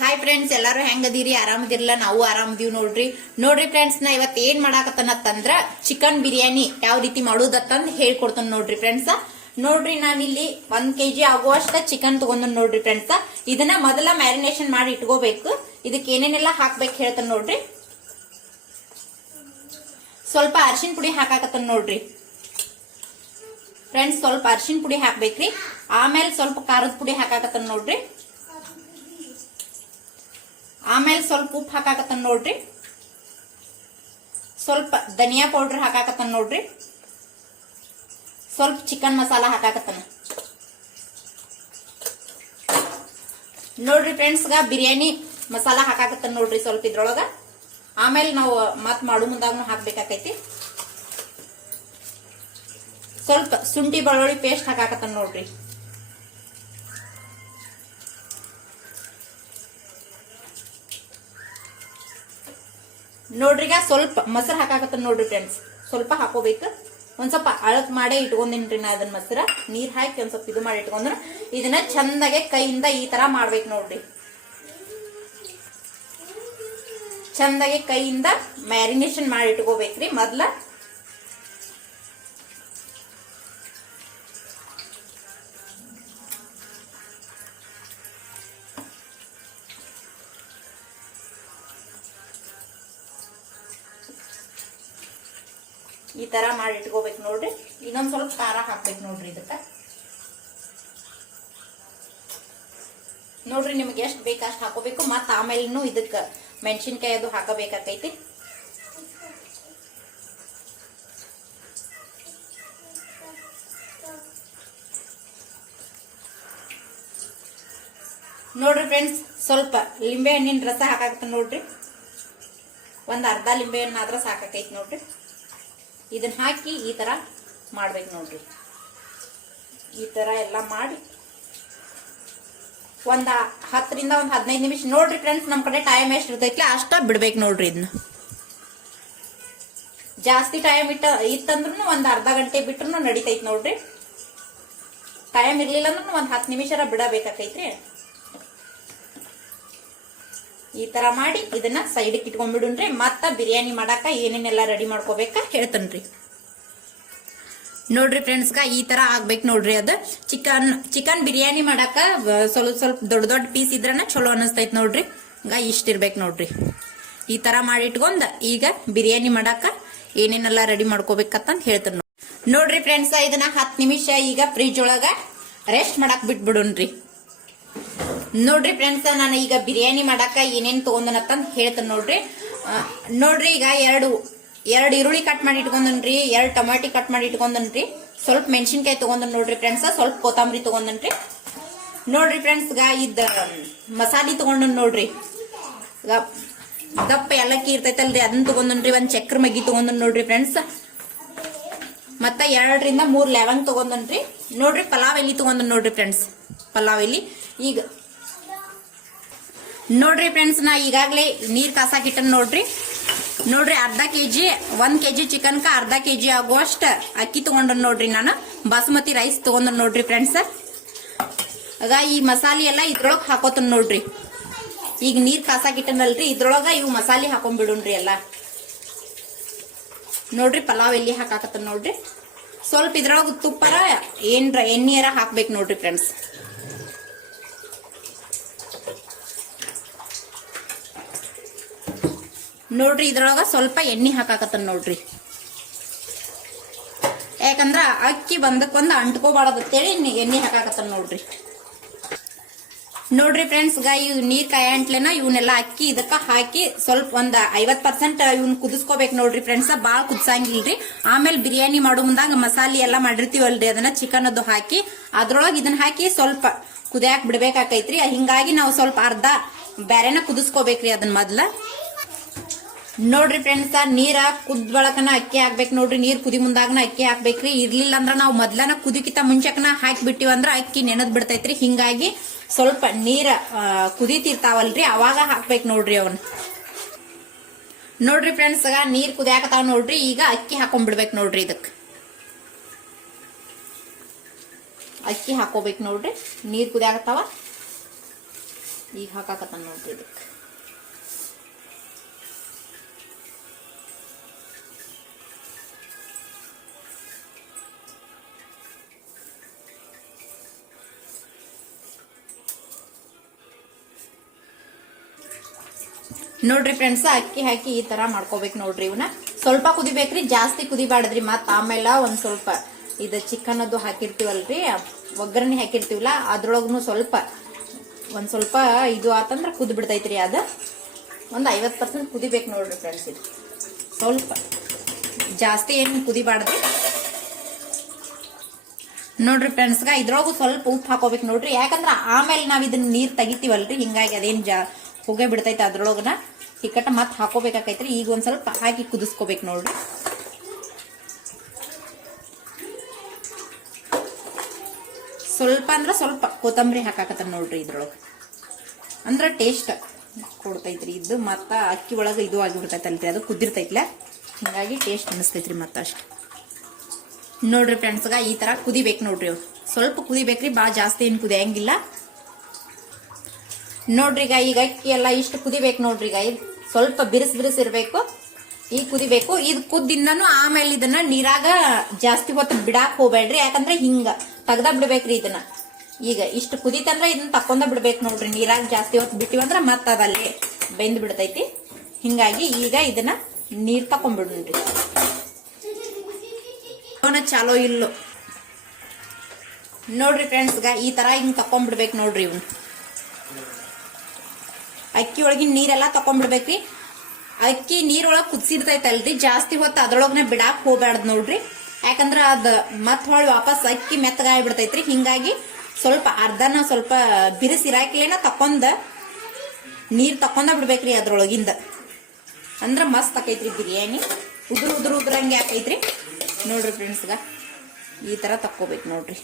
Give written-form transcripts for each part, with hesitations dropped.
Hi friends, ಎಲ್ಲಾರು ಹೆಂಗದೀರಿ? ಆರಾಮದಿರಲ್ಲ? ನಾವು ಆರಾಮದೀವಿ ನೋಡ್ರಿ ಫ್ರೆಂಡ್ಸ್, ನಾ ಇವತ್ತು ಏನ್ ಮಾಡಾಕತ್ತನತ್ತಂದ್ರ ಚಿಕನ್ ಬಿರಿಯಾನಿ ಯಾವ ರೀತಿ ಮಾಡುದತ್ತಂದ್ ಹೇಳ್ಕೊಡ್ತಾನ ನೋಡ್ರಿ ಫ್ರೆಂಡ್ಸ್. ನೋಡ್ರಿ, ನಾನಿಲ್ಲಿ 1 kg ಆಗುವಷ್ಟ ಚಿಕನ್ ತಗೊಂಡ್ ನೋಡ್ರಿ ಫ್ರೆಂಡ್ಸ್. ಇದನ್ನ ಮೊದಲ ಮ್ಯಾರಿನೇಷನ್ ಮಾಡಿ ಇಟ್ಕೋಬೇಕು. ಇದಕ್ಕೆ ಏನೇನೆಲ್ಲ ಹಾಕ್ಬೇಕು ಹೇಳ್ತಾನ ನೋಡ್ರಿ. ಸ್ವಲ್ಪ ಅರಿಶಿನ ಪುಡಿ ಹಾಕಾಕತ್ತನ ನೋಡ್ರಿ ಫ್ರೆಂಡ್ಸ್. ಸ್ವಲ್ಪ ಅರಿಶಿನ ಪುಡಿ ಹಾಕ್ಬೇಕ್ರಿ. ಆಮೇಲೆ ಸ್ವಲ್ಪ ಖಾರದ ಪುಡಿ ಹಾಕಾಕತ್ತನ ನೋಡ್ರಿ. ಆಮೇಲೆ ಸ್ವಲ್ಪ ಉಪ್ಪು ಹಾಕಾಕತ್ತನ ನೋಡ್ರಿ. ಸ್ವಲ್ಪ ಧನಿಯಾ ಪೌಡರ್ ಹಾಕಾಕತ್ತನ ನೋಡ್ರಿ. ಸ್ವಲ್ಪ ಚಿಕನ್ ಮಸಾಲಾ ಹಾಕಾಕತ್ತನ ನೋಡ್ರಿ ಫ್ರೆಂಡ್ಸ್. ಬಿರಿಯಾನಿ ಮಸಾಲಾ ಹಾಕಾಕತ್ತನ ನೋಡ್ರಿ ಸ್ವಲ್ಪ ಇದ್ರೊಳಗ. ಆಮೇಲೆ ನಾವು ಮತ್ ಮಾಡು ಮುಂದಾಗೂ ಹಾಕ್ಬೇಕಾಕೈತಿ. ಸ್ವಲ್ಪ ಶುಂಠಿ ಬೆಳ್ಳುಳ್ಳಿ ಪೇಸ್ಟ್ ಹಾಕಾಕತ್ತನ ನೋಡ್ರಿ. ನೋಡ್ರಿಗ ಸ್ವಲ್ಪ ಮೊಸರು ಹಾಕಾಕತ್ತನ ನೋಡ್ರಿ ಫ್ರೆಂಡ್ಸ್. ಸ್ವಲ್ಪ ಹಾಕೋಬೇಕು. ಒಂದ್ ಸ್ವಲ್ಪ ಅಳಕ್ ಮಾಡೇ ಇಟ್ಕೊಂಡೇನ್ರಿ ನಾ ಅದನ್ನ ಮೊಸರ. ನೀರ್ ಹಾಕಿ ಒಂದ್ ಸ್ವಲ್ಪ ಇದು ಮಾಡಿ ಇಟ್ಕೊಂಡ್ರ ಇದನ್ನ ಚಂದಾಗೆ ಕೈಯಿಂದ ಈ ತರ ಮಾಡ್ಬೇಕು ನೋಡ್ರಿ. ಚಂದಾಗೆ ಕೈಯಿಂದ ಮ್ಯಾರಿನೇಷನ್ ಮಾಡಿ ಇಟ್ಕೋಬೇಕ್ರಿ ಮೊದ್ಲ. ಈ ತರ ಮಾಡಿ ಇಟ್ಕೋಬೇಕು ನೋಡ್ರಿ. ಇನ್ನೊಂದ್ ಸ್ವಲ್ಪ ಖಾರ ಹಾಕ್ಬೇಕು ನೋಡ್ರಿ ಇದಕ್ಕ. ನೋಡ್ರಿ, ನಿಮ್ಗೆ ಎಷ್ಟ್ ಬೇಕು ಅಷ್ಟ್ ಹಾಕೋಬೇಕು. ಮತ್ತ ಆಮೇಲೆ ಇದಕ್ಕ ಮೆಣಸಿನ್ಕಾಯಿ ಅದು ಹಾಕಬೇಕಾಕೈತಿ. ನೋಡ್ರಿ ಫ್ರೆಂಡ್ಸ್, ಸ್ವಲ್ಪ ಲಿಂಬೆ ಹಣ್ಣಿನ ರಸ ಹಾಕಾಕತ್ತ ನೋಡ್ರಿ. ಒಂದ್ ಅರ್ಧ ಲಿಂಬೆ ಹಣ್ಣು ಆದ್ರ ಸಾಕಾಕೈತಿ ನೋಡ್ರಿ. ಇದನ್ನ ಹಾಕಿ ಈ ತರ ಮಾಡ್ಬೇಕು ನೋಡ್ರಿ. ಈ ತರ ಎಲ್ಲ ಮಾಡಿ ಒಂದ್ 10 ರಿಂದ 15 ನಿಮಿಷ ನೋಡ್ರಿ ಫ್ರೆಂಡ್ಸ್. ನಮ್ ಕಡೆ ಟೈಮ್ ಎಷ್ಟು ಇರ್ತೈತಿ ಅಷ್ಟ ಬಿಡ್ಬೇಕು ನೋಡ್ರಿ. ಇದನ್ನ ಜಾಸ್ತಿ ಟೈಮ್ ಇತ್ತಂದ್ರೂ ಒಂದ್ ಅರ್ಧ ಗಂಟೆ ಬಿಟ್ರು ನಡಿತೈತಿ ನೋಡ್ರಿ. ಟೈಮ್ ಇರ್ಲಿಲ್ಲ ಅಂದ್ರೂ ಒಂದ್ 10 ನಿಮಿಷ ಬಿಡಬೇಕಾಕೈತ್ರಿ. ಈ ತರ ಮಾಡಿ ಇದನ್ನ ಸೈಡ್ ಇಟ್ಕೊಂಡ್ಬಿಡುನ್ರಿ. ಮತ್ತ ಬಿರಿಯಾನಿ ಮಾಡಾಕ ಏನೇನೆಲ್ಲ ರೆಡಿ ಮಾಡ್ಕೋಬೇಕ ಹೇಳ್ತನ್ರಿ. ನೋಡ್ರಿ ಫ್ರೆಂಡ್ಸ್, ಈ ತರ ಆಗ್ಬೇಕು ನೋಡ್ರಿ. ಅದ ಚಿಕನ್ ಬಿರಿಯಾನಿ ಮಾಡಾಕ ಸ್ವಲ್ಪ ದೊಡ್ಡ ಪೀಸ್ ಇದ್ರನ ಚಲೋ ಅನಸ್ತೈತ್ ನೋಡ್ರಿ. ಇಷ್ಟಿರ್ಬೇಕು ನೋಡ್ರಿ. ಈ ತರ ಮಾಡಿ ಇಟ್ಕೊಂಡ್ ಈಗ ಬಿರಿಯಾನಿ ಮಾಡಾಕ ಏನೇನೆಲ್ಲ ರೆಡಿ ಮಾಡ್ಕೋಬೇಕಂತ ಹೇಳ್ತಾನ ನೋಡ್ರಿ ಫ್ರೆಂಡ್ಸ್. ಇದನ್ನ 10 ನಿಮಿಷ ಈಗ ಫ್ರಿಜ್ ಒಳಗ ರೆಸ್ಟ್ ಮಾಡಾಕ್ ಬಿಟ್ಬಿಡುನ್ರಿ. ನೋಡ್ರಿ ಫ್ರೆಂಡ್ಸ್, ನಾನು ಈಗ ಬಿರಿಯಾನಿ ಮಾಡಾಕ ಏನೇನ್ ತಗೊಂಡನಂತ ಹೇಳ್ತೇನೆ ನೋಡ್ರಿ. ಈಗ ಎರಡು ಈರುಳ್ಳಿ ಕಟ್ ಮಾಡಿ ಇಟ್ಕೊಂಡನ್ರಿ. 2 ಟೊಮ್ಯಾಟಿ ಕಟ್ ಮಾಡಿ ಇಟ್ಕೊಂಡನ್ರಿ. ಸ್ವಲ್ಪ ಮೆಣಸಿನ್ಕಾಯಿ ತಗೊಂಡನ್ ನೋಡ್ರಿ ಫ್ರೆಂಡ್ಸ್. ಸ್ವಲ್ಪ ಕೊತ್ತಂಬರಿ ತಗೊಂಡನ್ರಿ. ನೋಡ್ರಿ ಫ್ರೆಂಡ್ಸ್, ಇದ್ ಮಸಾಲಿ ತಗೊಂಡನ್ ನೋಡ್ರಿ. ದಪ್ಪ ಏಲಕ್ಕಿ ಇರ್ತೈತಲ್ರಿ, ಅದನ್ನ ತಗೊಂಡನ್ರಿ. ಒಂದ್ ಚಕ್ರ ಮಗ್ಗಿ ತಗೊಂಡನ್ ನೋಡ್ರಿ ಫ್ರೆಂಡ್ಸ್. ಮತ್ತ 2 ರಿಂದ 3 ಲವಂಗ ತಗೊಂಡನ್ರಿ. ನೋಡ್ರಿ, ಪಲಾವ್ ಎಲಿ ತಗೊಂಡನ್ ನೋಡ್ರಿ ಫ್ರೆಂಡ್ಸ್. ಪಲಾವ್ ಎಲಿ ಈಗ ನೋಡ್ರಿ ಫ್ರೆಂಡ್ಸ್, ನಾ ಈಗಾಗ್ಲೇ ನೀರ್ ಕಾಸಾಕ್ ಇಟ್ಟನ್ ನೋಡ್ರಿ. 1 kg ಚಿಕನ್ ಅರ್ಧ kg ಆಗುವಷ್ಟ ಅಕ್ಕಿ ತಗೊಂಡ್ ನೋಡ್ರಿ. ನಾನು ಬಾಸುಮತಿ ರೈಸ್ ತಗೊಂಡ್ ನೋಡ್ರಿ ಫ್ರೆಂಡ್ಸ್. ಆಗ ಈ ಮಸಾಲೆ ಎಲ್ಲ ಇದ್ರೊಳಗ್ ಹಾಕೋತನ್ ನೋಡ್ರಿ. ಈಗ ನೀರ್ ಕಾಸಾಕ್ ಇಟ್ಟನಲ್ರಿ, ಇದ್ರೊಳಗ ಇವು ಮಸಾಲೆ ಹಾಕೊಂಡ್ಬಿಡುನ್ರಿ ಎಲ್ಲ. ನೋಡ್ರಿ, ಪಲಾವ್ ಎಲ್ಲಿ ಹಾಕಾಕತ್ತನ್ ನೋಡ್ರಿ. ಸ್ವಲ್ಪ ಇದ್ರೊಳಗ ತುಪ್ಪರ ಎಣ್ಣೆಯರ ಹಾಕ್ಬೇಕು ನೋಡ್ರಿ ಫ್ರೆಂಡ್ಸ್. ನೋಡ್ರಿ, ಇದ್ರೊಳಗ ಸ್ವಲ್ಪ ಎಣ್ಣೆ ಹಾಕಾಕತ್ತನ್ ನೋಡ್ರಿ. ಯಾಕಂದ್ರ ಅಕ್ಕಿ ಬಂದಕ್ಕೊಂದು ಅಂಟ್ಕೋಬಾರದಂತೇಳಿ ಎಣ್ಣೆ ಹಾಕಾಕತ್ತನ್ ನೋಡ್ರಿ. ನೋಡ್ರಿ ಫ್ರೆಂಡ್ಸ್, ಇವ್ ನೀರ್ ಕಾಯಂಟ್ಲೆನ ಇವನ್ನೆಲ್ಲ ಅಕ್ಕಿ ಇದಕ್ಕ ಹಾಕಿ ಸ್ವಲ್ಪ ಒಂದ್ 50% ಇವ್ನ ಕುದಿಸ್ಕೋಬೇಕು ನೋಡ್ರಿ ಫ್ರೆಂಡ್ಸ್. ಬಾಳ್ ಕುದ್ಸಂಗಿಲ್ರಿ. ಆಮೇಲೆ ಬಿರಿಯಾನಿ ಮಾಡೋ ಮುಂದಾಗ ಮಸಾಲೆ ಎಲ್ಲಾ ಮಾಡಿರ್ತೀವಲ್ರಿ, ಅದನ್ನ ಚಿಕನ್ ಅದು ಹಾಕಿ ಅದ್ರೊಳಗ ಇದನ್ನ ಹಾಕಿ ಸ್ವಲ್ಪ ಕುದಿಯಾಕ್ ಬಿಡ್ಬೇಕಾಕೈತ್ರಿ. ಹಿಂಗಾಗಿ ನಾವು ಸ್ವಲ್ಪ ಅರ್ಧ ಬ್ಯಾರೆನ ಕುದಿಸ್ಕೋಬೇಕ್ರಿ ಅದನ್ನ ಮೊದ್ಲ. ನೋಡ್ರಿ ಫ್ರೆಂಡ್ಸ್, ನೀರ ಕುದ್ ಬಳಕನ ಅಕ್ಕಿ ಹಾಕ್ಬೇಕು ನೋಡ್ರಿ. ನೀರ್ ಕುದಿ ಮುಂದಾಗನ ಅಕ್ಕಿ ಹಾಕ್ಬೇಕ್ರಿ. ಇರ್ಲಿಲ್ಲ ಅಂದ್ರ ನಾವು ಮೊದ್ಲನ ಕುದಿಕಿತ ಮುಂಚೆಕನ ಹಾಕಿ ಬಿಟ್ಟಿವಂದ್ರ ಅಕ್ಕಿ ನೆನದ್ ಬಿಡ್ತೈತ್ರಿ. ಹಿಂಗಾಗಿ ಸ್ವಲ್ಪ ನೀರ ಕುದಿತಿರ್ತಾವಲ್ರಿ, ಅವಾಗ ಹಾಕ್ಬೇಕು ನೋಡ್ರಿ ಅವನ್. ನೋಡ್ರಿ ಫ್ರೆಂಡ್ಸ್, ನೀರ್ ಕುದಿಯಾಕತಾವ ನೋಡ್ರಿ. ಈಗ ಅಕ್ಕಿ ಹಾಕೊಂಡ್ಬಿಡ್ಬೇಕು ನೋಡ್ರಿ. ಇದಕ್ ಅಕ್ಕಿ ಹಾಕೋಬೇಕು ನೋಡ್ರಿ. ನೀರ್ ಕುದಿಯಾಕತಾವ. ಈಗ ಹಾಕಾಕತ್ತಾನ ನೋಡ್ರಿ ಇದಕ್ಕೆ. ನೋಡ್ರಿ ಫ್ರೆಂಡ್ಸ್, ಅಕ್ಕಿ ಹಾಕಿ ಈ ತರ ಮಾಡ್ಕೋಬೇಕು ನೋಡ್ರಿ. ಇವನ್ನ ಸ್ವಲ್ಪ ಕುದಿಬೇಕ್ರಿ, ಜಾಸ್ತಿ ಕುದಿಬಾರ್ದ್ರಿ. ಮತ್ತ ಆಮೇಲೆ ಒಂದ್ ಸ್ವಲ್ಪ ಇದು ಚಿಕನ್ ಅದು ಹಾಕಿರ್ತೀವಲ್ರಿ, ಒಗ್ಗರಣೆ ಹಾಕಿರ್ತೀವಲ್ಲ, ಅದ್ರೊಳಗ್ನು ಒಂದ್ ಸ್ವಲ್ಪ ಇದು ಆತಂದ್ರ ಕುದ್ ಬಿಡ್ತೈತ್ರಿ. ಅದ ಒಂದ್ 50% ಕುದಿಬೇಕು ನೋಡ್ರಿ ಫ್ರೆಂಡ್ಸ್. ಇದು ಸ್ವಲ್ಪ ಜಾಸ್ತಿ ಏನು ಕುದಿಬಾರ್ದ್ರಿ ನೋಡ್ರಿ ಫ್ರೆಂಡ್ಸ್. ಇದ್ರೊಳಗು ಸ್ವಲ್ಪ ಉಪ್ಪು ಹಾಕೋಬೇಕು ನೋಡ್ರಿ, ಯಾಕಂದ್ರ ಆಮೇಲೆ ನಾವ್ ಇದನ್ನ ನೀರ್ ತೆಗಿತೀವಲ್ರಿ, ಹಿಂಗಾಗಿ ಅದೇನ್ ಹೋಗೇ ಬಿಡ್ತೈತೆ ಅದ್ರೊಳಗನ ಹಿಕ್ಕಟ್ಟ ಮತ್ ಹಾಕೋಬೇಕಾಕೈತ್ರಿ. ಈಗ ಒಂದ್ ಸ್ವಲ್ಪ ಹಾಕಿ ಕುದಿಸ್ಕೋಬೇಕು ನೋಡ್ರಿ. ಸ್ವಲ್ಪ ಅಂದ್ರ ಸ್ವಲ್ಪ ಕೊತ್ತಂಬರಿ ಹಾಕಾಕತ್ತ ನೋಡ್ರಿ ಇದ್ರೊಳಗ, ಅಂದ್ರ ಟೇಸ್ಟ್ ಕೊಡ್ತೈತ್ರಿ ಇದು. ಮತ್ತ ಅಕ್ಕಿ ಒಳಗ ಇದು ಆಗಿಬಿಡ್ತೈತಲ್ರಿ, ಅದು ಕುದಿರ್ತೈತ್ಲ, ಹಿಂಗಾಗಿ ಟೇಸ್ಟ್ ಅನಿಸ್ತೈತ್ರಿ ಮತ್ತ ಅಷ್ಟ. ನೋಡ್ರಿ ಫ್ರೆಂಡ್ಸ್, ಈ ತರ ಕುದಿಬೇಕು ನೋಡ್ರಿ. ಸ್ವಲ್ಪ ಕುದಿಬೇಕ್ರಿ, ಬಾಳ ಜಾಸ್ತಿ ಏನ್ ಕುದಿಯಂಗಿಲ್ಲ ನೋಡ್ರಿ. ಈಗ ಅಕ್ಕಿ ಎಲ್ಲ ಇಷ್ಟು ಕುದಿಬೇಕು ನೋಡ್ರಿ. ಸ್ವಲ್ಪ ಬಿರುಸ್ ಇರ್ಬೇಕು, ಈಗ ಕುದಿಬೇಕು. ಇದು ಕುದ್ದಿಂದನು ಆಮೇಲೆ ಇದನ್ನ ನೀರಾಗ ಜಾಸ್ತಿ ಹೊತ್ತು ಬಿಡಾಕ್ ಹೋಗ್ಬೇಡ್ರಿ, ಯಾಕಂದ್ರೆ ಹಿಂಗ ತೆಗ್ದ ಬಿಡ್ಬೇಕ್ರಿ ಇದನ್ನ. ಈಗ ಇಷ್ಟು ಕುದಿತಂದ್ರ ಇದನ್ನ ತಕೊಂಡ ಬಿಡ್ಬೇಕು ನೋಡ್ರಿ. ನೀರಾಗ ಜಾಸ್ತಿ ಹೊತ್ತು ಬಿಟ್ಟಿವಂದ್ರ ಮತ್ತ ಅದಲ್ಲಿ ಬೆಂದ್ ಬಿಡ್ತೈತಿ. ಹಿಂಗಾಗಿ ಈಗ ಇದನ್ನ ನೀರ್ ತಕೊಂಡ್ಬಿಡ್ರಿ. ಚಾಲೋ ಇಲ್ಲೋ ನೋಡ್ರಿ ಫ್ರೆಂಡ್ಸ್, ಈ ತರ ಹಿಂಗ್ ತಕೊಂಡ್ಬಿಡ್ಬೇಕು ನೋಡ್ರಿ. ಇವ್ನ ಅಕ್ಕಿ ಒಳಗಿನ ನೀರೆಲ್ಲಾ ತಕೊಂಡ್ಬಿಡ್ಬೇಕ್ರಿ. ಅಕ್ಕಿ ನೀರೊಳಗ್ ಕುದಿಸಿರ್ತೈತಲ್ರಿ, ಜಾಸ್ತಿ ಹೊತ್ತು ಅದ್ರೊಳಗ್ನ ಬಿಡಾಕ್ ಹೋಗ್ಬ್ಯಾಡ್ದ್ ನೋಡ್ರಿ, ಯಾಕಂದ್ರ ಅದ್ ಮತ್ ಹೊಳ್ ವಾಪಸ್ ಅಕ್ಕಿ ಮೆತ್ತಗಾಯಿ ಬಿಡ್ತೈತ್ರಿ. ಹಿಂಗಾಗಿ ಸ್ವಲ್ಪ ಅರ್ಧನ ಸ್ವಲ್ಪ ಬಿರುಸಿರಾಕಿಲೇನ ತಕೊಂಡ ನೀರ್ ತಕೊಂಡ ಬಿಡ್ಬೇಕ್ರಿ ಅದ್ರೊಳಗಿಂದ. ಅಂದ್ರ ಮಸ್ತ್ ಆಕೈತ್ರಿ ಬಿರಿಯಾನಿ. ಉದ್ರಂಗೆ ಆಕೈತ್ರಿ ನೋಡ್ರಿ ಫ್ರೆಂಡ್ಸ್. ಈ ತರ ತಕ್ಕೋಬೇಕು ನೋಡ್ರಿ.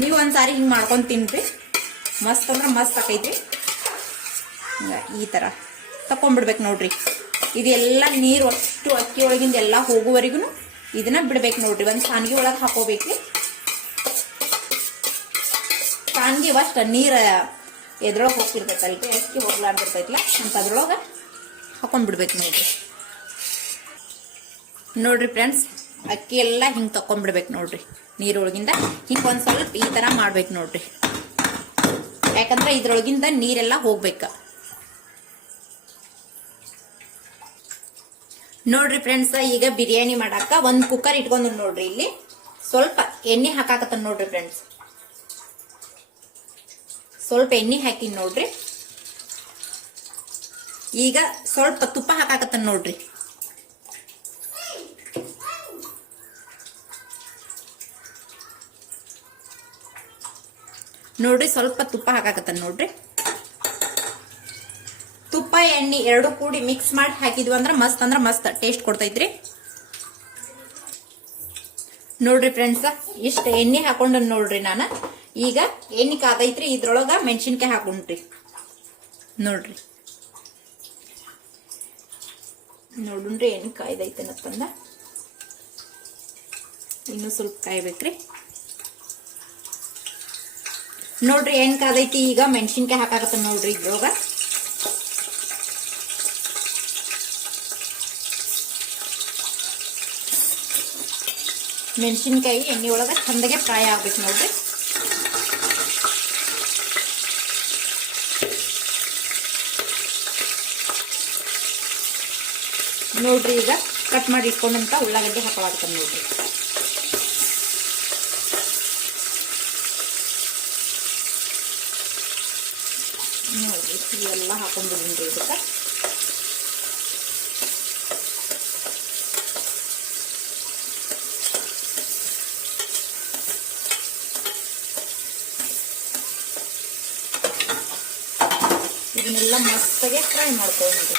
ನೀವ್ ಒಂದ್ಸಾರಿ ಹಿಂಗ್ ಮಾಡ್ಕೊಂಡ್ ತಿನ್ರಿ, ಮಸ್ತ್ ಅಂದ್ರ ಮಸ್ತ್ ಆಕೈತ್ರಿ. ಈ ತರ ತಕೊಂಡ್ಬಿಡ್ಬೇಕು ನೋಡ್ರಿ. ಇದೆಲ್ಲ ನೀರು ಅಷ್ಟು ಅಕ್ಕಿ ಒಳಗಿಂದ ಎಲ್ಲಾ ಹೋಗುವವರೆಗೂ ಇದನ್ನ ಬಿಡ್ಬೇಕು ನೋಡ್ರಿ. ಒಂದ್ ಸಾನ್ಗಿ ಒಳಗ್ ಹಾಕೋಬೇಕ್ರಿ. ಸಾನ್ಗಿ ಅಷ್ಟ ನೀರ್ ಎದ್ರೊಳಗ್ ಹೋಗ್ತಿರ್ತೈತಲ್ರಿ, ಅಕ್ಕಿ ಹೋಗ್ಲಾರ್ದಿರ್ತೈತ್ಲ ಅಂತ ಅದ್ರೊಳಗ ಹಾಕೊಂಡ್ಬಿಡ್ಬೇಕು ನೋಡ್ರಿ. ನೋಡ್ರಿ ಫ್ರೆಂಡ್ಸ್, ಅಕ್ಕಿ ಎಲ್ಲಾ ಹಿಂಗ್ ತಕೊಂಡ್ಬಿಡ್ಬೇಕು ನೋಡ್ರಿ ನೀರೊಳಗಿಂದ. ಹಿಂಗ್ ಒಂದ್ ಸ್ವಲ್ಪ ಈ ತರ ಮಾಡ್ಬೇಕು ನೋಡ್ರಿ, ಯಾಕಂದ್ರೆ ಇದ್ರೊಳಗಿಂದ ನೀರೆಲ್ಲಾ ಹೋಗ್ಬೇಕ ನೋಡ್ರಿ ಫ್ರೆಂಡ್ಸ್. ಈಗ ಬಿರಿಯಾನಿ ಮಾಡಾಕ ಒಂದ್ ಕುಕ್ಕರ್ ಇಟ್ಕೊಂಡ್ ನೋಡ್ರಿ. ಇಲ್ಲಿ ಸ್ವಲ್ಪ ಎಣ್ಣೆ ಹಾಕಾಕತ್ತ ನೋಡ್ರಿ ಫ್ರೆಂಡ್ಸ್. ಸ್ವಲ್ಪ ಎಣ್ಣೆ ಹಾಕಿನ್ ನೋಡ್ರಿ. ಈಗ ಸ್ವಲ್ಪ ತುಪ್ಪ ಹಾಕಾಕತ್ತ ನೋಡ್ರಿ. ನೋಡ್ರಿ ಸ್ವಲ್ಪ ತುಪ್ಪ ಹಾಕಾಕತ್ತ ನೋಡ್ರಿ. ತುಪ್ಪ ಎಣ್ಣೆ ಎರಡು ಕೂಡಿ ಮಿಕ್ಸ್ ಮಾಡಿ ಹಾಕಿದ್ವಿ ಅಂದ್ರ ಮಸ್ತ್ ಟೇಸ್ಟ್ ಕೊಡ್ತೈತ್ರಿ ನೋಡ್ರಿ ಫ್ರೆಂಡ್ಸ್. ಇಷ್ಟ ಎಣ್ಣೆ ಹಾಕೊಂಡ್ ನೋಡ್ರಿ ನಾನು. ಈಗ ಎಣ್ಣೆ ಕಾದೈತ್ರಿ, ಇದ್ರೊಳಗ ಮೆಣಸಿನ್ಕಾಯಿ ಹಾಕೊಂಡ್ರಿ ನೋಡ್ರಿ. ನೋಡ್ರಿ ಎಣ್ಣೆ ಕಾಯ್ದೈತೇನತ್ತಂದ, ಇನ್ನು ಸ್ವಲ್ಪ ಕಾಯ್ಬೇಕ್ರಿ ನೋಡ್ರಿ. ಎಣ್ಣೆ ಕಾದೈತಿ, ಈಗ ಮೆಣಸಿನ್ಕಾಯಿ ಹಾಕಾಕತ್ತ ನೋಡ್ರಿ ಇದ್ರೊಳಗ. ಮೆಣಸಿನ್ಕಾಯಿ ಎಣ್ಣೆ ಒಳಗ ಚಂದಗೆ ಫ್ರೈ ಆಗ್ಬೇಕು ನೋಡ್ರಿ. ನೋಡ್ರಿ ಈಗ ಕಟ್ ಮಾಡಿ ಇಟ್ಕೊಂಡಂತ ಉಳ್ಳಾಗಡ್ಡಿ ಹಾಕಲಾಗ್ತಾನೆ ನೋಡ್ರಿ. ನೋಡ್ರಿ ಇವೆಲ್ಲ ಹಾಕೊಂಡ್ಬಿಡ್ರಿ ಇದಕ್ಕೆ. ಇದನ್ನೆಲ್ಲ ಮಸ್ತಾಗೆ ಫ್ರೈ ಮಾಡ್ಕೊಂಡ್ರಿ.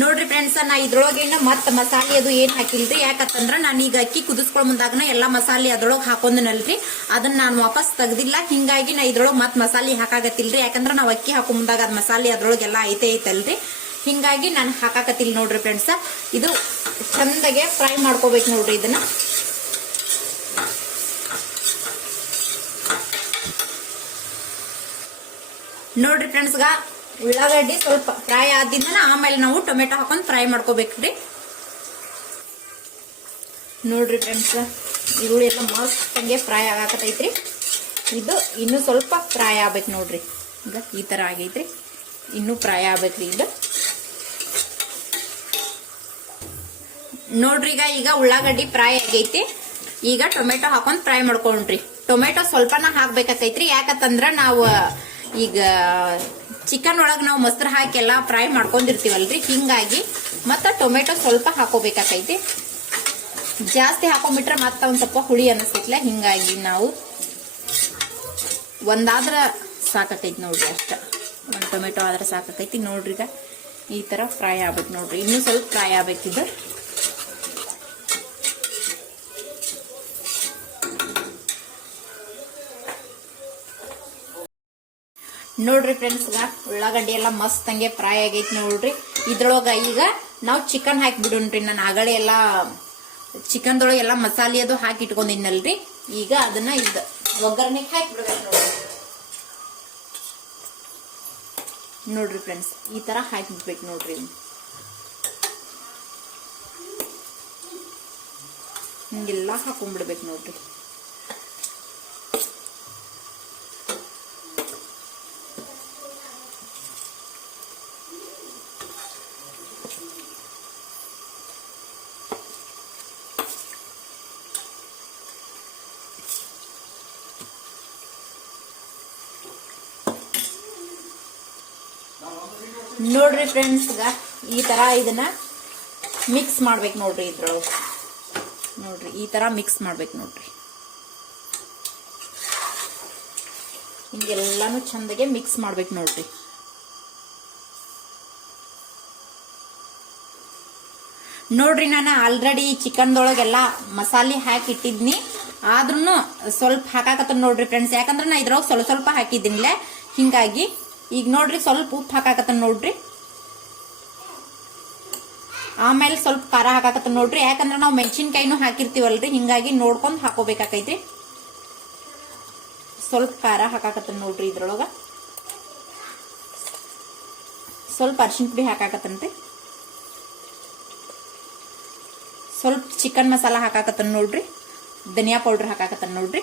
ನೋಡ್ರಿ ಫ್ರೆಂಡ್ಸ್, ನಾ ಇದ್ರೊಳಗೇನ ಮತ್ತ ಮಸಾಲೆ ಅದು ಏನ್ ಹಾಕಿಲ್ರಿ. ಯಾಕಂತಂದ್ರ ನಾನು ಈಗ ಅಕ್ಕಿ ಕುದಿಸ್ಕೊಳ್ ಮುಂದಾಗನ ಎಲ್ಲಾ ಮಸಾಲೆ ಅದ್ರೊಳಗ್ ಹಾಕೊಂಡನಲ್ರಿ, ಅದನ್ನ ನಾನು ವಾಪಸ್ ತೆಗ್ದಿಲ್ಲ. ಹಿಂಗಾಗಿ ನಾ ಇದ್ರೊಳಗ್ ಮತ್ ಮಸಾಲೆ ಹಾಕಾಗತ್ತಿಲ್ರಿ, ಯಾಕಂದ್ರ ನಾವ್ ಅಕ್ಕಿ ಹಾಕೋ ಮುಂದಾಗ ಅದ್ ಮಸಾಲೆ ಅದ್ರೊಳಗೆಲ್ಲಾ ಐತಲ್ರಿ. ಹಿಂಗಾಗಿ ನಾನು ಹಾಕಾಕತ್ತಿಲ್ಲ ನೋಡ್ರಿ ಫ್ರೆಂಡ್ಸ್. ಇದು ಚಂದಗೆ ಫ್ರೈ ಮಾಡ್ಕೋಬೇಕು ನೋಡ್ರಿ. ಇದನ್ನ ನೋಡ್ರಿ ಫ್ರೆಂಡ್ಸ್ಗ ಉಳ್ಳಾಗಡ್ಡಿ ಸ್ವಲ್ಪ ಫ್ರೈ ಆದಿಂದ ಆಮೇಲೆ ನಾವು ಟೊಮೆಟೊ ಹಾಕೊಂಡು ಫ್ರೈ ಮಾಡ್ಕೋಬೇಕ್ರಿ. ನೋಡ್ರಿ ಫ್ರೆಂಡ್ಸ್ ಈರುಳ್ಳಿ ಎಲ್ಲ ಮಸ್ತ್ ಹಂಗೆ ಫ್ರೈ ಆಗಾಕತೈತ್ರಿ. ಇದು ಇನ್ನೂ ಸ್ವಲ್ಪ ಫ್ರೈ ಆಗ್ಬೇಕು ನೋಡ್ರಿ. ಈಗ ಈ ತರ ಆಗೈತ್ರಿ, ಇನ್ನೂ ಫ್ರೈ ಆಗ್ಬೇಕ್ರಿ ಇದು. ನೋಡ್ರಿ ಈಗ ಉಳ್ಳಾಗಡ್ಡಿ ಫ್ರೈ ಆಗೈತಿ. ಈಗ ಟೊಮೆಟೊ ಹಾಕೊಂಡ್ ಫ್ರೈ ಮಾಡ್ಕೊಂಡ್ರಿ. ಟೊಮೆಟೊ ಸ್ವಲ್ಪನ ಹಾಕ್ಬೇಕಾಕೈತ್ರಿ, ಯಾಕಂತಂದ್ರ ನಾವು ಈಗ ಚಿಕನ್ ಒಳಗ್ ನಾವು ಮೊಸರು ಹಾಕಿ ಎಲ್ಲ ಫ್ರೈ ಮಾಡ್ಕೊಂಡಿರ್ತೀವಲ್ರಿ, ಹಿಂಗಾಗಿ ಮತ್ತ ಟೊಮೆಟೊ ಸ್ವಲ್ಪ ಹಾಕೋಬೇಕಾಕೈತಿ. ಜಾಸ್ತಿ ಹಾಕೊಂಡ್ಬಿಟ್ರೆ ಮತ್ತ ಒಂದ್ ಸ್ವಲ್ಪ ಹುಳಿ ಅನಿಸ್ತೈತ್ಲ, ಹಿಂಗಾಗಿ ನಾವು ಒಂದಾದ್ರ ಸಾಕೈತಿ ನೋಡ್ರಿ, ಅಷ್ಟ ಒಂದ್ ಟೊಮೆಟೊ ಆದ್ರೆ ಸಾಕೈತಿ. ನೋಡ್ರಿ ಈಗ ಈ ತರ ಫ್ರೈ ಆಗ್ಬೇಕು ನೋಡ್ರಿ, ಇನ್ನೂ ಸ್ವಲ್ಪ ಫ್ರೈ ಆಗ್ಬೇಕಿದು. ನೋಡ್ರಿ ಫ್ರೆಂಡ್ಸ್ ಉಳ್ಳಾಗಡ್ಡಿ ಎಲ್ಲ ಮಸ್ತ್ ಹಂಗೆ ಫ್ರೈ ಆಗೈತಿ ನೋಡ್ರಿ. ಇದ್ರೊಳಗ ಈಗ ನಾವು ಚಿಕನ್ ಹಾಕಿ ಬಿಡೋಣ್ರಿ. ನಾನು ಆಗಲೇ ಎಲ್ಲ ಚಿಕನ್ದೊಳಗೆ ಎಲ್ಲ ಮಸಾಲೆ ಅದು ಹಾಕಿ ಇಟ್ಕೊಂಡಿದ್ನಲ್ರಿ, ಈಗ ಅದನ್ನ ಇದು ಒಗ್ಗರಣೆಗೆ ಹಾಕಿ ಬಿಡ್ಬೇಕು ನೋಡ್ರಿ. ನೋಡ್ರಿ ಫ್ರೆಂಡ್ಸ್ ಈ ತರ ಹಾಕಿ ಬಿಡ್ಬೇಕು ನೋಡ್ರಿ. ಹಿಂಗೆಲ್ಲ ಹಾಕೊಂಡ್ಬಿಡ್ಬೇಕು ನೋಡ್ರಿ. ನೋಡ್ರಿ ಫ್ರೆಂಡ್ಸ್ ಈ ತರ ಇದನ್ನ ಮಿಕ್ಸ್ ಮಾಡ್ಬೇಕು ನೋಡ್ರಿ. ಇದ್ರೊಳಗೆ ನೋಡ್ರಿ ಈ ತರ ಮಿಕ್ಸ್ ಮಾಡ್ಬೇಕು ನೋಡ್ರಿ. ಹಿಂಗೆಲ್ಲಾನು ಚಂದಗೆ ಮಿಕ್ಸ್ ಮಾಡ್ಬೇಕು ನೋಡ್ರಿ. ನೋಡ್ರಿ ನಾನು ಆಲ್ರೆಡಿ ಚಿಕನ್ದೊಳಗೆಲ್ಲ ಮಸಾಲೆ ಹಾಕಿ ಇಟ್ಟಿದ್ನಿ, ಆದ್ರೂ ಸ್ವಲ್ಪ ಹಾಕಾಕತ್ತ ನೋಡ್ರಿ ಫ್ರೆಂಡ್ಸ್. ಯಾಕಂದ್ರೆ ನಾ ಇದ್ರೊಳಗೆ ಸ್ವಲ್ಪ ಸ್ವಲ್ಪ ಹಾಕಿದ್ದೀನಿಲ್ಲ, ಹಿಂಗಾಗಿ ಈಗ ನೋಡ್ರಿ ಸ್ವಲ್ಪ ಉಪ್ಪು ಹಾಕಾಕತ್ತ ನೋಡ್ರಿ. ಆಮೇಲೆ ಸ್ವಲ್ಪ ಖಾರ ಹಾಕಾಕತ್ತ ನೋಡ್ರಿ, ಯಾಕಂದ್ರೆ ನಾವು ಮೆಣಸಿನ್ಕಾಯಿನೂ ಹಾಕಿರ್ತೀವಲ್ರಿ, ಹಿಂಗಾಗಿ ನೋಡ್ಕೊಂಡ್ ಹಾಕೋಬೇಕಾಕೈತ್ರಿ. ಸ್ವಲ್ಪ ಖಾರ ಹಾಕಾಕತ್ತ ನೋಡ್ರಿ. ಇದ್ರೊಳಗ ಸ್ವಲ್ಪ ಅರಿಶಿನ ಪುಡಿ ಹಾಕಾಕತ್ತನ್ರಿ. ಸ್ವಲ್ಪ ಚಿಕನ್ ಮಸಾಲ ಹಾಕಾಕತ್ತ ನೋಡ್ರಿ. ಧನಿಯಾ ಪೌಡರ್ ಹಾಕಾಕತ್ತ ನೋಡ್ರಿ.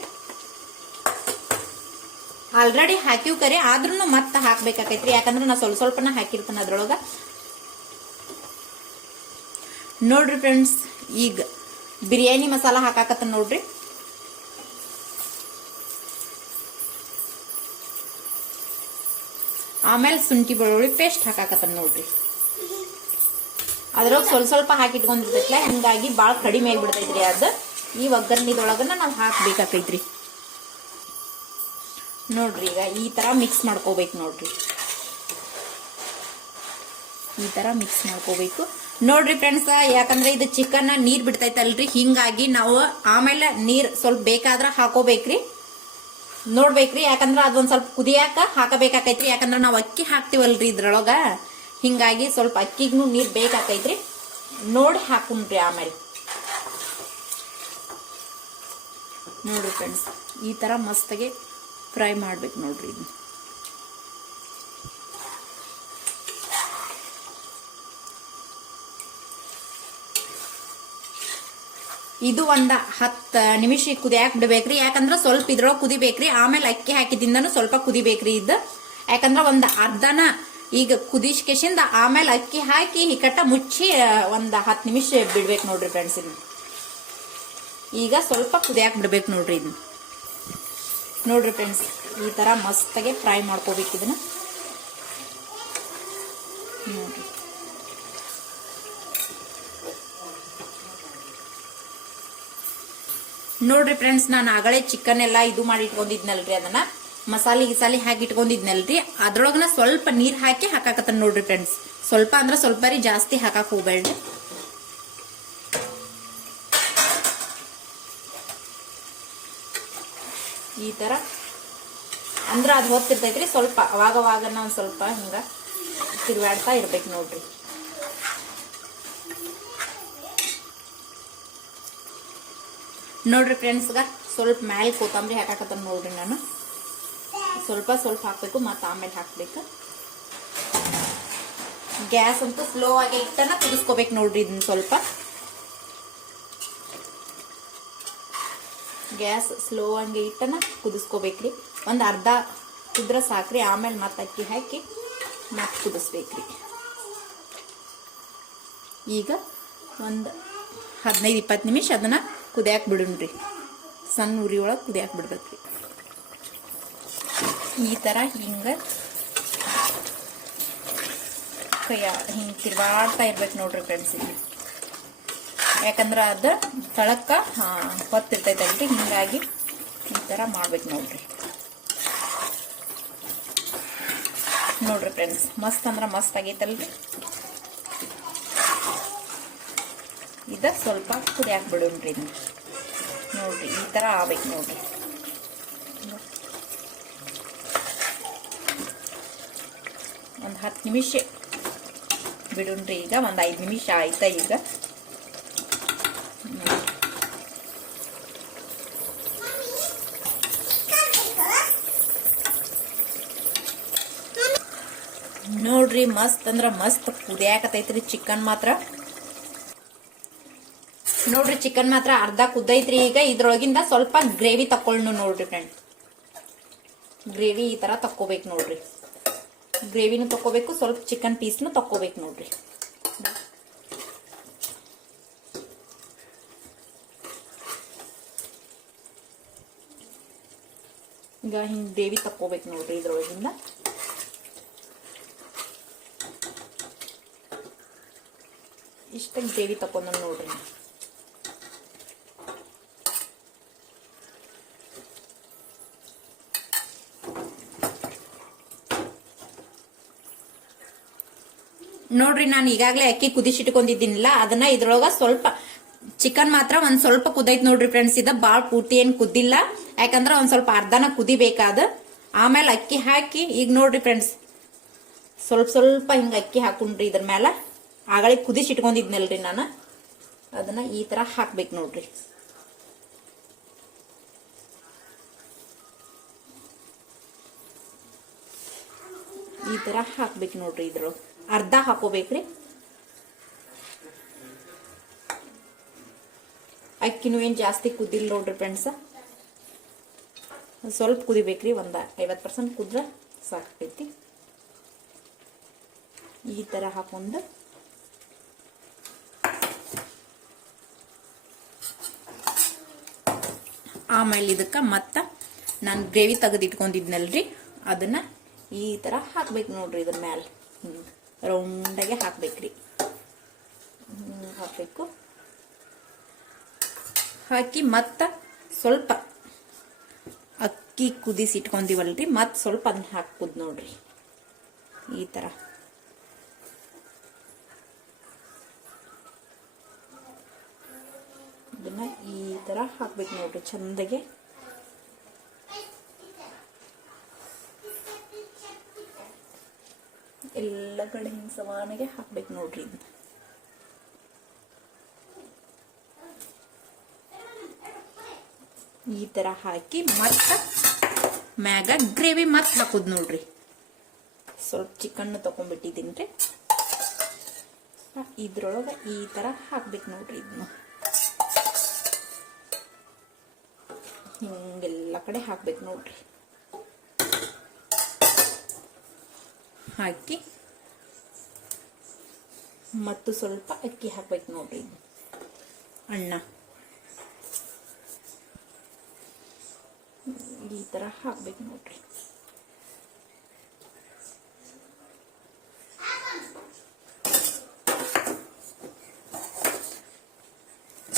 ಆಲ್ರೆಡಿ ಹಾಕಿವ್ ಕರೆ, ಆದ್ರೂ ಮತ್ತೆ ಹಾಕ್ಬೇಕಾಕೈತ್ರಿ, ಯಾಕಂದ್ರೆ ನಾ ಸ್ವಲ್ಪ ಸ್ವಲ್ಪನ ಹಾಕಿರ್ತೇನೆ ಅದ್ರೊಳಗ. ನೋಡ್ರಿ ಫ್ರೆಂಡ್ಸ್ ಈಗ ಬಿರಿಯಾನಿ ಮಸಾಲ ಹಾಕಾಕತ್ತ ನೋಡ್ರಿ. ಆಮೇಲೆ ಶುಂಠಿ ಬೆಳ್ಳುಳ್ಳಿ ಪೇಸ್ಟ್ ಹಾಕಾಕತ್ತ ನೋಡ್ರಿ. ಅದ್ರೊಳಗೆ ಸ್ವಲ್ಪ ಸ್ವಲ್ಪ ಹಾಕಿಟ್ಕೊಂಡಿರ್ತೈತ್ಲ, ಹಿಂಗಾಗಿ ಬಾಳ ಕಡಿಮೆ ಆಗಿಬಿಡ್ತೈತ್ರಿ. ಅದ ಈ ಒಗ್ಗರಣೆದೊಳಗನ ನಾವು ಹಾಕ್ಬೇಕಾಕೈತ್ರಿ. ನೋಡ್ರಿ ಈಗ ಈ ತರ ಮಿಕ್ಸ್ ಮಾಡ್ಕೋಬೇಕು ನೋಡ್ರಿ. ಈ ತರ ಮಿಕ್ಸ್ ಮಾಡ್ಕೋಬೇಕು ನೋಡ್ರಿ ಫ್ರೆಂಡ್ಸ್. ಯಾಕಂದ್ರೆ ಇದು ಚಿಕನ್ ನೀರ್ ಬಿಡ್ತೈತಲ್ರಿ, ಹಿಂಗಾಗಿ ನಾವು ಆಮೇಲೆ ನೀರ್ ಸ್ವಲ್ಪ ಬೇಕಾದ್ರ ಹಾಕೋಬೇಕ್ರಿ, ನೋಡ್ಬೇಕ್ರಿ. ಯಾಕಂದ್ರ ಅದೊಂದ್ ಸ್ವಲ್ಪ ಕುದಿಯಾಕ ಹಾಕಬೇಕಾಕೈತ್ರಿ, ಯಾಕಂದ್ರ ನಾವ್ ಅಕ್ಕಿ ಹಾಕ್ತಿವಲ್ರಿ ಇದ್ರೊಳಗ, ಹಿಂಗಾಗಿ ಸ್ವಲ್ಪ ಅಕ್ಕಿಗೂ ನೀರ್ ಬೇಕಾಕೈತ್ರಿ. ನೋಡಿ ಹಾಕೊಂಡ್ರಿ ಆಮೇಲೆ. ನೋಡ್ರಿ ಫ್ರೆಂಡ್ಸ್ ಈ ತರ ಮಸ್ತಾಗಿ ಫ್ರೈ ಮಾಡ್ಬೇಕು ನೋಡ್ರಿ. ಇದು ಒಂದ 10 ನಿಮಿಷ ಕುದಿಯಾಕ ಬಿಡ್ಬೇಕ್ರಿ, ಯಾಕಂದ್ರ ಸ್ವಲ್ಪ ಇದ್ರೊಳಗೆ ಕುದಿಬೇಕ್ರಿ. ಆಮೇಲೆ ಅಕ್ಕಿ ಹಾಕಿದಿಂದನು ಸ್ವಲ್ಪ ಕುದಿಬೇಕ್ರಿ ಇದು, ಯಾಕಂದ್ರ ಒಂದ್ ಅರ್ಧನ ಈಗ ಕುದಿಸ್ಕೇಶಿಂದ ಆಮೇಲೆ ಅಕ್ಕಿ ಹಾಕಿ ಹಿಕ್ಕಟ್ಟ ಮುಚ್ಚಿ ಒಂದ್ 10 ನಿಮಿಷ ಬಿಡ್ಬೇಕು ನೋಡ್ರಿ ಫ್ರೆಂಡ್ಸ್. ಈಗ ಸ್ವಲ್ಪ ಕುದಿಯಾಕ ಬಿಡ್ಬೇಕು ನೋಡ್ರಿ ಇದನ್ನ. ನೋಡ್ರಿ ಫ್ರೆಂಡ್ಸ್ ಈ ತರ ಮಸ್ತಾಗಿ ಫ್ರೈ ಮಾಡ್ಕೋಬೇಕು ಇದನ್ನ. ನೋಡ್ರಿ ನೋಡ್ರಿ ಫ್ರೆಂಡ್ಸ್ ನಾನು ಆಗಲೇ ಚಿಕನ್ ಎಲ್ಲ ಇದು ಮಾಡಿ ಇಟ್ಕೊಂಡಿದ್ನಲ್ರಿ, ಅದನ್ನ ಮಸಾಲೆ ಗಿಸಾಲಿ ಹಾಕಿ ಇಟ್ಕೊಂಡಿದ್ನಲ್ರಿ, ಅದ್ರೊಳಗನ ಸ್ವಲ್ಪ ನೀರ್ ಹಾಕಿ ಹಾಕಾಕತ್ತ ನೋಡ್ರಿ ಫ್ರೆಂಡ್ಸ್. ಸ್ವಲ್ಪ ಅಂದ್ರೆ ಸ್ವಲ್ಪ ರೀ, ಜಾಸ್ತಿ ಹಾಕಕ್ ಹೋಗ್ಬೇಡ್ರಿ. ಈ ತರ ಅಂದ್ರ ಅದು ಹೊತ್ತಿರ್ತೈತ್ರಿ, ಸ್ವಲ್ಪ ಅವಾಗವಾಗ ಒಂದ್ ಸ್ವಲ್ಪ ಹಿಂಗ ತಿರುವಾಡ್ತಾ ಇರ್ಬೇಕು ನೋಡ್ರಿ. ನೋಡ್ರಿ ಫ್ರೆಂಡ್ಸ್ಗ ಸ್ವಲ್ಪ ಮ್ಯಾಲ್ ಕೊತ್ತಂಬರಿ ಹಾಕಾಕತ್ತ ನೋಡ್ರಿ ನಾನು. ಸ್ವಲ್ಪ ಸ್ವಲ್ಪ ಹಾಕ್ಬೇಕು, ಮತ್ತೆ ಆಮೇಲೆ ಹಾಕ್ಬೇಕು. ಗ್ಯಾಸ್ ಅಂತೂ ಸ್ಲೋ ಆಗಿ ಇಟ್ಟನ ಕುದಿಸ್ಕೋಬೇಕು ನೋಡ್ರಿ. ಇದನ್ನ ಸ್ವಲ್ಪ ಗ್ಯಾಸ್ ಸ್ಲೋ ಆಗಿ ಇಟ್ಟನ ಕುದಿಸ್ಕೋಬೇಕ್ರಿ. ಒಂದು ಅರ್ಧ ಕುದ್ರ ಸಾಕ್ರಿ. ಆಮೇಲೆ ಮತ್ತೆ ಅಕ್ಕಿ ಹಾಕಿ ಮತ್ತೆ ಕುದಿಸ್ಬೇಕ್ರಿ. ಈಗ ಒಂದು 15-20 ನಿಮಿಷ ಅದನ್ನ ಕುದಿಯಾಕ ಬಿಡುನ್ರಿ. ಸಣ್ಣ ಉರಿ ಒಳಗೆ ಕುದಿಯಾಕ ಬಿಡ್ಬೇಕ್ರಿ. ಈ ತರ ಹಿಂಗ ಹಿಂಗೆ ತಿರ್ಗಾಡ್ತಾ ಇರ್ಬೇಕು ನೋಡ್ರಿ ಫ್ರೆಂಡ್ಸ್. ಇಲ್ಲಿ ಯಾಕಂದ್ರೆ ಅದ ತಳಕ್ಕ ಹೊತ್ತಿರ್ತೈತಲ್ರಿ, ಹಿಂಗಾಗಿ ಈ ತರ ಮಾಡ್ಬೇಕು ನೋಡ್ರಿ. ನೋಡ್ರಿ ಫ್ರೆಂಡ್ಸ್, ಮಸ್ತ್ ಅಂದ್ರ ಮಸ್ತ್ ಆಗೈತಲ್ರಿ. ಇದ ಸ್ವಲ್ಪ ಕುದಿಯಾಕ ಬಿಡೋಣ್ರಿ. ನೋಡ್ರಿ ಈ ತರ ಆಗ್ಬೇಕು ನೋಡ್ರಿ. ಒಂದು 10 ನಿಮಿಷ ಬಿಡೋಣ್ರಿ. ಈಗ ಒಂದು 5 ನಿಮಿಷ ಆಯ್ತಾ. ಈಗ ನೋಡ್ರಿ ಮಸ್ತ್ ಅಂದ್ರ ಮಸ್ತ್ ಕುದಿಯಾಕತೈತ್ರಿ ಚಿಕನ್ ಮಾತ್ರ. ನೋಡ್ರಿ ಚಿಕನ್ ಮಾತ್ರ ಅರ್ಧ ಕುದ್ದೈತ್ರಿ. ಈಗ ಇದ್ರೊಳಗಿಂದ ಸ್ವಲ್ಪ ಗ್ರೇವಿ ತಕೊಳ್ಳು ನೋಡ್ರಿ ಫ್ರೆಂಡ್. ಗ್ರೇವಿ ಈ ತರ ತಕ್ಕೋಬೇಕು ನೋಡ್ರಿ. ಗ್ರೇವಿನೂ ತಕ್ಕೋಬೇಕು, ಸ್ವಲ್ಪ ಚಿಕನ್ ಪೀಸ್ನು ತಕ್ಕೋಬೇಕು ನೋಡ್ರಿ. ಈಗ ಹಿಂಗ್ ಗ್ರೇವಿ ತಕ್ಕೋಬೇಕು ನೋಡ್ರಿ ಇದ್ರೊಳಗಿಂದ. ಇಷ್ಟ ಗ್ರೇವಿ ತಕೊಂಡ್ ನೋಡ್ರಿ. ನೋಡ್ರಿ ನಾನು ಈಗಾಗಲೇ ಅಕ್ಕಿ ಕುದಿಸಿಟ್ಕೊಂಡಿದ್ದೀನಿಲ್ಲ, ಅದನ್ನ ಇದ್ರೊಳಗ ಸ್ವಲ್ಪ ಚಿಕನ್ ಮಾತ್ರ ಒಂದ್ ಸ್ವಲ್ಪ ಕುದೈತ್ ನೋಡ್ರಿ ಫ್ರೆಂಡ್ಸ್. ಇದ ಬಾಳ್ ಪೂರ್ತಿ ಏನ್ ಕುದ್ದಿಲ್ಲ, ಯಾಕಂದ್ರ ಒಂದ್ ಸ್ವಲ್ಪ ಅರ್ಧನ ಕುದಿಬೇಕಾದ. ಆಮೇಲೆ ಅಕ್ಕಿ ಹಾಕಿ ಈಗ ನೋಡ್ರಿ ಫ್ರೆಂಡ್ಸ್, ಸ್ವಲ್ಪ ಸ್ವಲ್ಪ ಹಿಂಗ ಅಕ್ಕಿ ಹಾಕೊಂಡ್ರಿ ಇದ್ರ ಮ್ಯಾಲ. ಆಗಳೇ ಕುದಿಸಿಟ್ಕೊಂಡಿದ್ನಲ್ರಿ ನಾನು, ಅದನ್ನ ಈ ತರ ಹಾಕ್ಬೇಕು ನೋಡ್ರಿ. ಈ ತರ ಹಾಕ್ಬೇಕು ನೋಡ್ರಿ. ಇದ್ರೊಳಗ ಅರ್ಧ ಹಾಕೋಬೇಕ್ರಿ. ಅಕ್ಕಿನೂ ಏನ್ ಜಾಸ್ತಿ ಕುದಿಲ್ಲ ನೋಡ್ರಿ ಫ್ರೆಂಡ್ಸ್, ಸ್ವಲ್ಪ ಕುದಿಬೇಕ್ರಿ. ಒಂದ 50% ಕುದ್ರ ಸಾಕೈತಿ. ಈ ತರ ಹಾಕೊಂಡ್ ಆಮೇಲೆ ಇದಕ್ಕ ಮತ್ತ ನಾನು ಗ್ರೇವಿ ತೆಗೆದಿಟ್ಕೊಂಡಿದ್ನಲ್ರಿ, ಅದನ್ನ ಈ ತರ ಹಾಕ್ಬೇಕು ನೋಡ್ರಿ. ಇದ್ರ ಮ್ಯಾಲ ರೌಂಡಾಗೆ ಹಾಕ್ಬೇಕ್ರಿ. ಹಾಕ್ಬೇಕು. ಹಾಕಿ ಮತ್ತ ಸ್ವಲ್ಪ ಅಕ್ಕಿ ಕುದಿಸಿಟ್ಕೊಂಡಿವಲ್ರಿ, ಮತ್ ಸ್ವಲ್ಪ ಅದನ್ನ ಹಾಕ್ಬೋದು ನೋಡ್ರಿ. ಈ ತರ ಇದನ್ನ ಈ ತರ ಹಾಕ್ಬೇಕು ನೋಡ್ರಿ ಚಂದಗೆ. ಎಲ್ಲ ಕಡೆ ಹಿಂಗ್ ಸಮಾನಿಗೆ ಹಾಕ್ಬೇಕು ನೋಡ್ರಿ. ಇದನ್ನ ಈ ತರ ಹಾಕಿ ಮತ್ತ ಮ್ಯಾಗ ಗ್ರೇವಿ ಮತ್ ಹಾಕುದ್ ನೋಡ್ರಿ. ಸ್ವಲ್ಪ ಚಿಕನ್ ತಕೊಂಡ್ಬಿಟ್ಟಿದ್ದೀನಿ. ಇದ್ರೊಳಗ ಈ ತರ ಹಾಕ್ಬೇಕು ನೋಡ್ರಿ. ಇದನ್ನ ಹಿಂಗೆಲ್ಲ ಕಡೆ ಹಾಕ್ಬೇಕು ನೋಡ್ರಿ. ಹಾಕಿ ಮತ್ತು ಸ್ವಲ್ಪ ಅಕ್ಕಿ ಹಾಕ್ಬೇಕು ನೋಡ್ರಿ. ಅಣ್ಣ ಈ ತರ ಹಾಕ್ಬೇಕು ನೋಡ್ರಿ.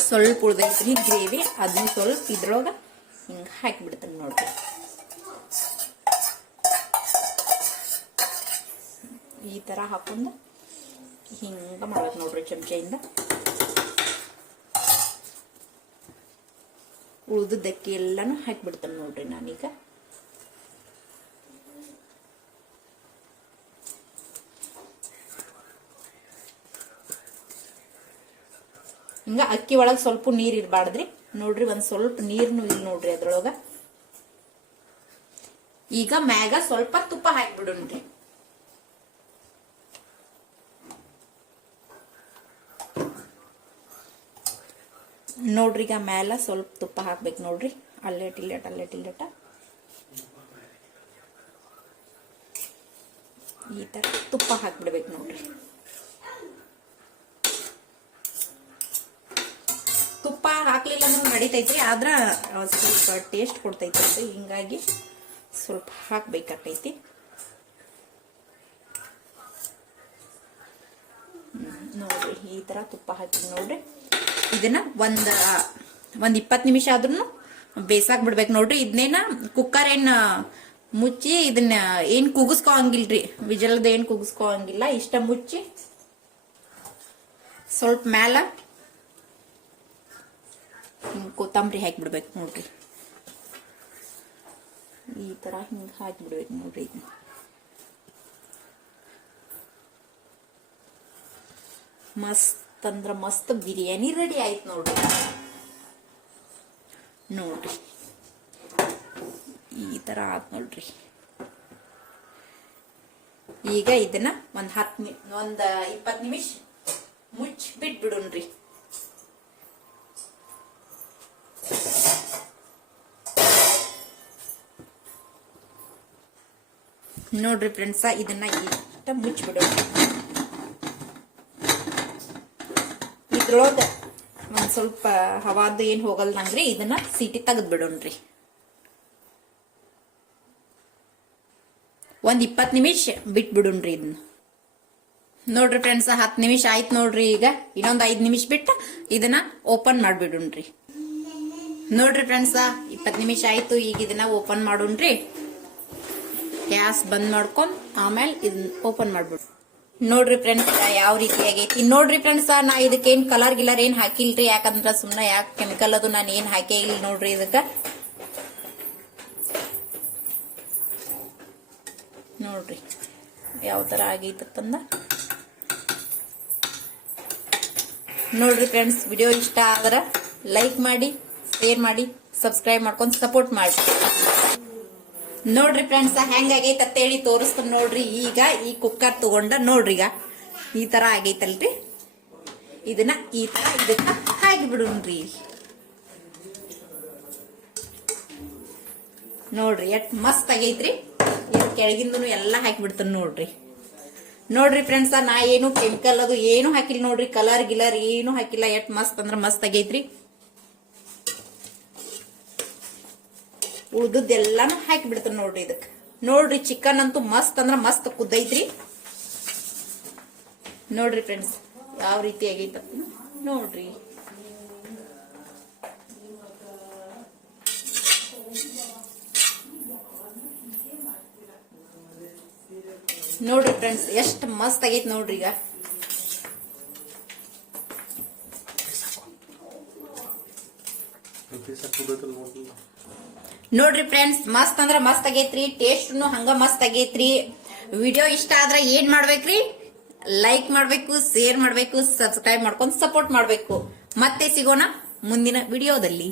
ಸ್ವಲ್ಪ ಉಳ್ದೈತ್ರಿ ಗ್ರೇವಿ, ಅದನ್ನ ಸ್ವಲ್ಪ ಇದ್ರೊಳಗ ಹಿಂಗ ಹಾಕಿಬಿಡ್ತಾನೆ ನೋಡ್ರಿ. ಈ ತರ ಹಾಕೊಂಡು ಹಿಂಗ ಮಾಡ್ಬೇಕು ನೋಡ್ರಿ ಚಮಚೆಯಿಂದ. ಉಳಿದದ್ದಕ್ಕೆ ಎಲ್ಲಾನು ಹಾಕಿಬಿಡ್ತಾನೆ ನೋಡ್ರಿ ನಾನೀಗ. ಹಿಂಗ ಅಕ್ಕಿ ಒಳಗೆ ಸ್ವಲ್ಪ ನೀರ್ ಇರಬಾರ್ದ್ರಿ ನೋಡ್ರಿ. ಒಂದ್ ಸ್ವಲ್ಪ ನೀರ್ನು ಇಲ್ಲ ನೋಡ್ರಿ ಅದ್ರೊಳಗ. ಈಗ ಮ್ಯಾಗ ಸ್ವಲ್ಪ ತುಪ್ಪ ಹಾಕ್ಬಿಡೋಣ್ರಿ. ನೋಡ್ರಿ ಈಗ ಮ್ಯಾಲ ಸ್ವಲ್ಪ ತುಪ್ಪ ಹಾಕ್ಬೇಕು ನೋಡ್ರಿ. ಅಲ್ಲೇಟ್ ಇಲ್ಲೇಟ ಈ ತರ ತುಪ್ಪ ಹಾಕ್ಬಿಡ್ಬೇಕು ನೋಡ್ರಿ. ತುಪ್ಪ ಹಾಕ್ಲಿಲ್ಲ ಅಂದ್ರೆ ನಡಿತೈತ್ರಿ, ಆದ್ರ ಸ್ವಲ್ಪ ಟೇಸ್ಟ್ ಕೊಡ್ತೈತಿ, ಹಿಂಗಾಗಿ ಸ್ವಲ್ಪ ಹಾಕ್ಬೇಕಾಗ್ತೈತಿ. ನೋಡ್ರಿ ಈ ತರ ತುಪ್ಪ ಹಾಕಿ ನೋಡ್ರಿ. ಇದನ್ನ ಒಂದ್ 20 ನಿಮಿಷ ಆದ್ರೂ ಬೇಸಾಕ್ ಬಿಡ್ಬೇಕು ನೋಡ್ರಿ. ಇದನ್ನೇನ ಕುಕ್ಕರ್ ಏನ್ ಮುಚ್ಚಿ ಇದನ್ನ ಏನ್ ಕುಗಸ್ಕೋಂಗಿಲ್ರಿ, ವಿಜಲ್ದ ಏನ್ ಕುಗಸ್ಕೋಂಗಿಲ್ಲ. ಇಷ್ಟ ಮುಚ್ಚಿ ಸ್ವಲ್ಪ ಮ್ಯಾಲ ಕೊತ್ತಂಬರಿ ಹಾಕಿಬಿಡ್ಬೇಕು ನೋಡ್ರಿ. ಈ ತರ ಹಿಂಗ ಹಾಕಿಬಿಡ್ಬೇಕು ನೋಡ್ರಿ. ಮಸ್ತ್ ಅಂದ್ರ ಮಸ್ತ್ ಬಿರಿಯಾನಿ ರೆಡಿ ಆಯ್ತು ನೋಡ್ರಿ. ನೋಡ್ರಿ ಈ ತರ ಆತ್ ನೋಡ್ರಿ. ಈಗ ಇದನ್ನ ಒಂದ್ 20 ನಿಮಿಷ ಮುಚ್ಚಿ ಬಿಟ್ಬಿಡೋಣ್ರಿ. ನೋಡ್ರಿ ಫ್ರೆಂಡ್ಸ, ಇದನ್ನ ಇಷ್ಟ ಮುಚ್ಚಿಬಿಡೋಣ. ಇದ್ರೊಳಗ ಒಂದ್ ಸ್ವಲ್ಪ ಹವಾದ ಏನ್ ಹೋಗಲ್ದಂಗ್ರಿ ಇದನ್ನ ಸೀಟಿ ತೆಗೆದ್ ಬಿಡೋಣ್ರಿ. ಒಂದ್ 20 ನಿಮಿಷ ಬಿಟ್ಬಿಡೋಣ್ರಿ ಇದನ್ನ. ನೋಡ್ರಿ ಫ್ರೆಂಡ್ಸ್, 10 ನಿಮಿಷ ಆಯ್ತು ನೋಡ್ರಿ. ಈಗ ಇನ್ನೊಂದ್ 5 ನಿಮಿಷ ಬಿಟ್ಟು ಇದನ್ನ ಓಪನ್ ಮಾಡ್ಬಿಡೋಣ್ರಿ. ನೋಡ್ರಿ ಫ್ರೆಂಡ್ಸ, 20 ನಿಮಿಷ ಆಯ್ತು. ಈಗ ಇದನ್ನ ಓಪನ್ ಮಾಡೋಣ್ರಿ. ಗ್ಯಾಸ್ ಬಂದ್ ಮಾಡ್ಕೊಂಡ್ ಆಮೇಲೆ ಇದನ್ನ ಓಪನ್ ಮಾಡ್ಬಿಡು. ನೋಡ್ರಿ ಫ್ರೆಂಡ್ಸ್ ಯಾವ ರೀತಿ ಆಗೈತಿ. ನೋಡ್ರಿ ಫ್ರೆಂಡ್ಸ್, ನಾ ಇದಕ್ಕೇನ್ ಕಲರ್ ಗಿಲರ್ ಏನ್ ಹಾಕಿಲ್ರಿ, ಯಾಕಂದ್ರ ಸುಮ್ನೆ ಯಾಕೆ ಕೆಮಿಕಲ್ ಅದು ನಾನು ಏನ್ ಹಾಕೇ ಇಲ್ಲ ನೋಡ್ರಿ. ಇದಕ್ಕ ನೋಡ್ರಿ ಯಾವ ತರ ಆಗೈತಂದ. ನೋಡ್ರಿ ಫ್ರೆಂಡ್ಸ್, ವಿಡಿಯೋ ಇಷ್ಟ ಆದ್ರ ಲೈಕ್ ಮಾಡಿ, ಶೇರ್ ಮಾಡಿ, ಸಬ್ಸ್ಕ್ರೈಬ್ ಮಾಡ್ಕೊಂಡು ಸಪೋರ್ಟ್ ಮಾಡಿ. ನೋಡ್ರಿ ಫ್ರೆಂಡ್ಸ್, ಹೆಂಗಾಗೈತೆ ಅಂತೇಳಿ ತೋರಿಸ್ತಾನ ನೋಡ್ರಿ. ಈಗ ಈ ಕುಕ್ಕರ್ ತಗೊಂಡ ನೋಡ್ರಿ, ಈಗ ಈ ತರ ಆಗೈತಲ್ರಿ. ಇದನ್ನ ಈ ತರ ಇದಕ್ಕ ಹಾಕಿ ಬಿಡೋಣ್ರಿ. ನೋಡ್ರಿ ಎಷ್ಟ್ ಮಸ್ತ್ ಆಗೈತ್ರಿ. ಇದು ಕೆಳಗಿಂದನು ಎಲ್ಲಾ ಹಾಕಿಬಿಡ್ತಾನ ನೋಡ್ರಿ. ನೋಡ್ರಿ ಫ್ರೆಂಡ್ಸ್, ನಾ ಏನು ಕೆಮಿಕಲ್ ಅದು ಏನು ಹಾಕಿಲ್ಲ ನೋಡ್ರಿ, ಕಲರ್ ಗಿಲರ್ ಏನು ಹಾಕಿಲ್ಲ. ಎಷ್ಟ್ ಮಸ್ತ್ ಅಂದ್ರ ಮಸ್ತ್ ಆಗೈತ್ರಿ. ಉಳ್ದದ್ದೆಲ್ಲಾನು ಹಾಕಿ ಬಿಡ್ತಾನ ನೋಡ್ರಿ ಇದಕ್. ನೋಡ್ರಿ ಚಿಕನ್ ಅಂತೂ ಮಸ್ತ್ ಅಂದ್ರ ಮಸ್ತ್ ಕುದ್ದೈತ್ರಿ. ನೋಡ್ರಿ ಫ್ರೆಂಡ್ಸ್ ಯಾವ ರೀತಿ ಆಗೈತ ನೋಡ್ರಿ. ನೋಡ್ರಿ ಫ್ರೆಂಡ್ಸ್ ಎಷ್ಟ್ ಮಸ್ತ್ ಆಗೈತ್ ನೋಡ್ರಿ. ಈಗ ನೋಡ್ರಿ ಫ್ರೆಂಡ್ಸ್, ಮಸ್ತ್ ಅಂದ್ರ ಮಸ್ತ್ ಆಗೈತ್ರಿ. ಟೇಸ್ಟ್ನು ಹಂಗ ಮಸ್ತ್ ಆಗೈತ್ರಿ. ವಿಡಿಯೋ ಇಷ್ಟ ಆದ್ರ ಏನ್ ಮಾಡ್ಬೇಕ್ರಿ, ಲೈಕ್ ಮಾಡ್ಬೇಕು, ಶೇರ್ ಮಾಡ್ಬೇಕು, ಸಬ್ಸ್ಕ್ರೈಬ್ ಮಾಡ್ಕೊಂಡು ಸಪೋರ್ಟ್ ಮಾಡ್ಬೇಕು. ಮತ್ತೆ ಸಿಗೋಣ ಮುಂದಿನ ವಿಡಿಯೋದಲ್ಲಿ.